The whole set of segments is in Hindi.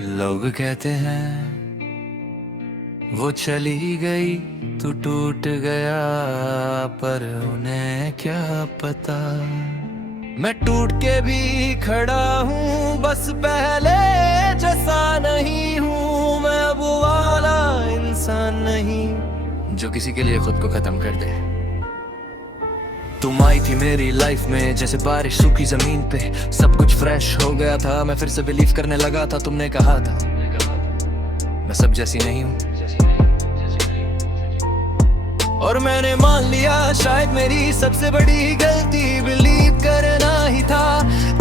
लोग कहते हैं वो चली गई तो टूट गया, पर उन्हें क्या पता मैं टूट के भी खड़ा हूँ, बस पहले जैसा नहीं हूँ। मैं अब वो वाला इंसान नहीं जो किसी के लिए खुद को खत्म कर दे। तुम आई थी मेरी लाइफ में जैसे बारिश सूखी जमीन पे, सब कुछ फ्रेश हो गया था, मैं फिर से बिलीव करने लगा था। तुमने कहा था मैं सब जैसी नहीं हूँ, और मैंने मान लिया शायद मेरी सबसे बड़ी गलती बिलीव करना ही था।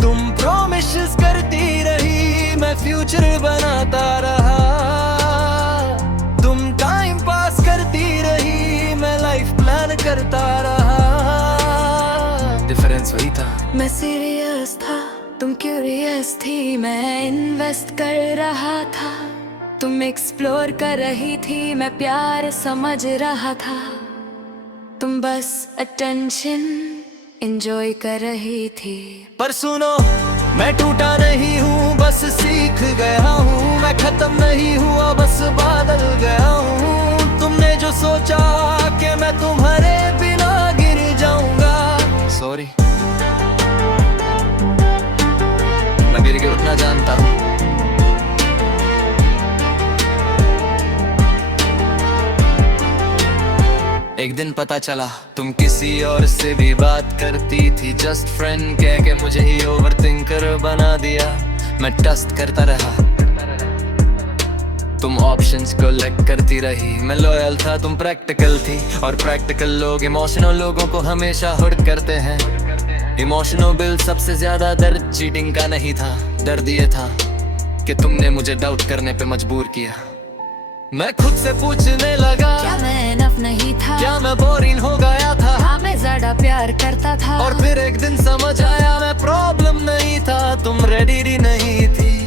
तुम प्रॉमिसेस करती रही, मैं फ्यूचर बनाता रहा। तुम टाइम पास करती रही, मैं लाइफ प्लान करता रहा। डिफरेंस वही था, मैं सीरियस था, तुम क्यूरियस थी, मैं इन्वेस्ट कर रहा था। तुम एक्सप्लोर कर रही थी, मैं प्यार समझ रहा था। तुम बस अटेंशन एंजॉय कर रही थी। पर सुनो, मैं टूटा नहीं हूँ, बस सीख गया हूँ। मैं खत्म नहीं हुआ, बस बदल गया हूँ। तुमने जो सोचा कि मैं तुम्हारे बिना गिर जाऊंगा, सॉरी, मैं गिर के उठना जानता हूँ। एक दिन पता चला तुम किसी और से भी बात करती थी, जस्ट फ्रेंड कह के मुझे ही ओवरथिंकर बना दिया। मैं ट्रस्ट करता रहा, तुम ऑप्शंस को लेक करती रही। मैं लॉयल था, तुम प्रैक्टिकल थी, और प्रैक्टिकल लोग इमोशनल लोगों को हमेशा हर्ट करते हैं। इमोशनल बिल सबसे ज्यादा दर्द चीटिंग का नहीं था, दर्द ये था कि तुमने मुझे डाउट करने पे मजबूर किया। मैं खुद से पूछने लगा, क्या मैं इनफ नहीं था? क्या मैं बोरिंग हो गया था? हाँ, मैं ज्यादा प्यार करता था। और फिर एक दिन समझ आया मैं प्रॉब्लम नहीं था, तुम रेडी नहीं थी।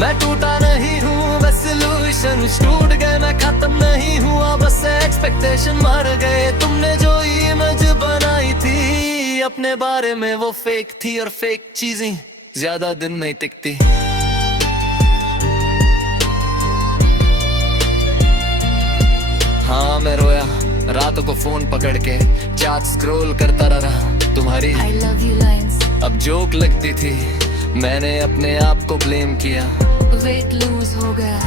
मैं टूटा नहीं हूँ, बस सॉल्यूशन टूट गए। मैं खत्म नहीं हुआ, बस एक्सपेक्टेशन मर गए। तुमने जो इमेज बनाई थी अपने बारे में वो फेक थी, और फेक चीजें ज्यादा दिन नहीं टिकती। हाँ, मैं रोया रातों को फोन पकड़ के, चैट स्क्रॉल करता रहा तुम्हारी I love you lines अब जोक लगती थी। मैंने अपने आप को ब्लेम किया, वेट लूज हो गया,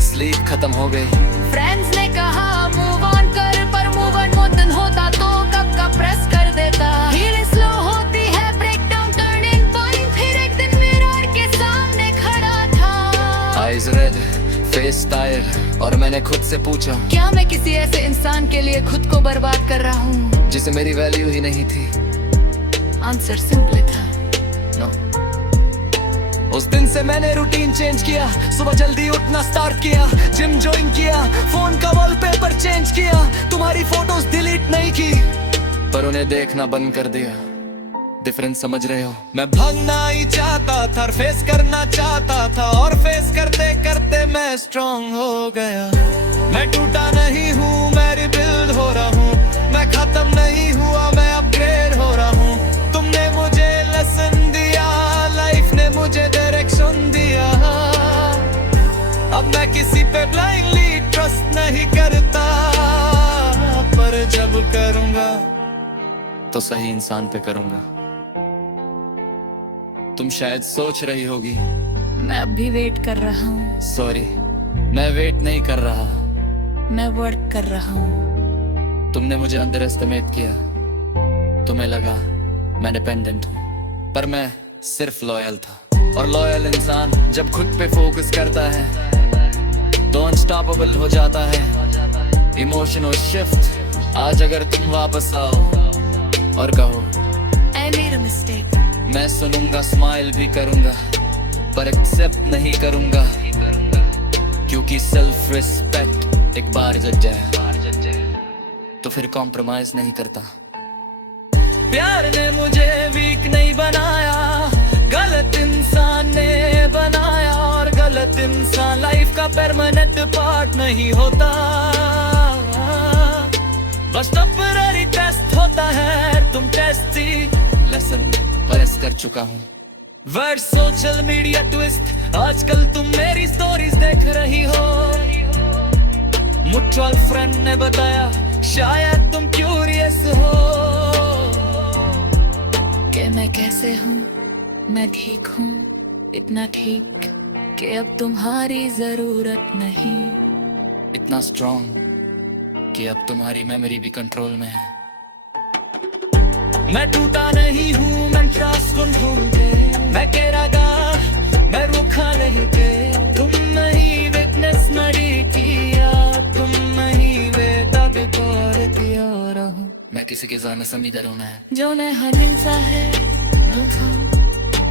स्लीप खत्म हो गई। फ्रेंड्स ने कहा मूव ऑन कर, पर मूव ऑन मोतन होता तो कब का प्रेस कर देता। हील स्लो होती है, ब्रेक डाउन टर्निंग पॉइंट, फिर एक दिन मिरर के सामने खड़ा था। आईज रेड, फेस टायर, और मैंने खुद से पूछा, क्या मैं किसी ऐसे इंसान के लिए खुद को बर्बाद कर रहा हूँ जिसे मेरी वैल्यू ही नहीं थी? आंसर सिंपल था, नो। उस दिन से मैंने रूटीन चेंज किया, सुबह जल्दी उठना स्टार्ट किया, जिम ज्वाइन किया, फोन का वॉलपेपर चेंज किया। तुम्हारी फोटोज डिलीट नहीं की, पर उन्हें देखना बंद कर दिया। डिफरेंस समझ रहे हो? मैं भागना ही चाहता था, फेस करना चाहता था, और फेस करते करते मैं स्ट्रांग हो गया। मैं टूटा नहीं हूँ, मैं रिबिल्ड हो रहा हूँ। मैं खत्म नहीं हुआ, मैं अपग्रेड हो रहा हूँ। तुमने मुझे लेसन दिया, लाइफ ने मुझे डायरेक्शन दिया। अब मैं किसी पे ब्लाइंडली ट्रस्ट नहीं करता, पर जब करूँगा तो सही इंसान पे करूँगा। तुम शायद सोच रही होगी, मैं अब भी वेट कर रहा हूँ। सॉरी, मैं वेट नहीं कर रहा, मैं वर्क कर रहा हूँ। तुमने मुझे अंडर एस्टिमेट किया। तुम्हें लगा मैं डिपेंडेंट हूँ, पर मैं सिर्फ लॉयल था। और लॉयल इंसान जब खुद पे फोकस करता है तो अनस्टॉपेबल हो जाता है। इमोशनल शिफ्ट, आज अगर तुम वापस आओ और कहो I made a mistake, मैं सुनूंगा, स्माइल भी करूंगा, पर एक्सेप्ट नहीं करूंगा, क्योंकि सेल्फ रिस्पेक्ट एक बार जग जाए तो फिर कॉम्प्रोमाइज नहीं करता। प्यार ने मुझे वीक नहीं बनाया, गलत इंसान ने बनाया, और गलत इंसान लाइफ का परमानेंट पार्ट नहीं होता। बस टेम्पररी टेस्ट होता है, तुम टेस्ट ही लेसन पास कर चुका हूँ। वर्ड सोशल मीडिया ट्विस्ट, आजकल तुम मेरी स्टोरीज देख रही हो। म्यूचुअल फ्रेंड ने बताया शायद तुम क्यूरियस हो कि मैं कैसे हूँ, मैं ठीक हूँ, इतना ठीक कि अब तुम्हारी जरूरत नहीं। इतना स्ट्रॉन्ग कि अब तुम्हारी मेमोरी भी कंट्रोल में है। मैं टूटा नहीं हूँ, मैं ट्रस्ट हूँ के मैं कह रहा मैं रुका नहीं के तुम नहीं विटनेस नहीं किया, तुम नहीं वेदा बेकार किया रहूं। मैं किसी के जाने समीदर हूं मैं जो ने हमेशा है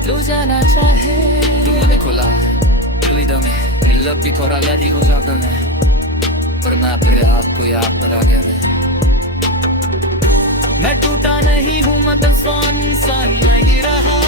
तू जाना चाहे तुमने खोला दुविधा में लब भी खोरा लगी हो जाता है पर मैं अपने आप को याद करा गया मैं टूटा नहीं हूँ, मतलब इंसान नहीं रहा।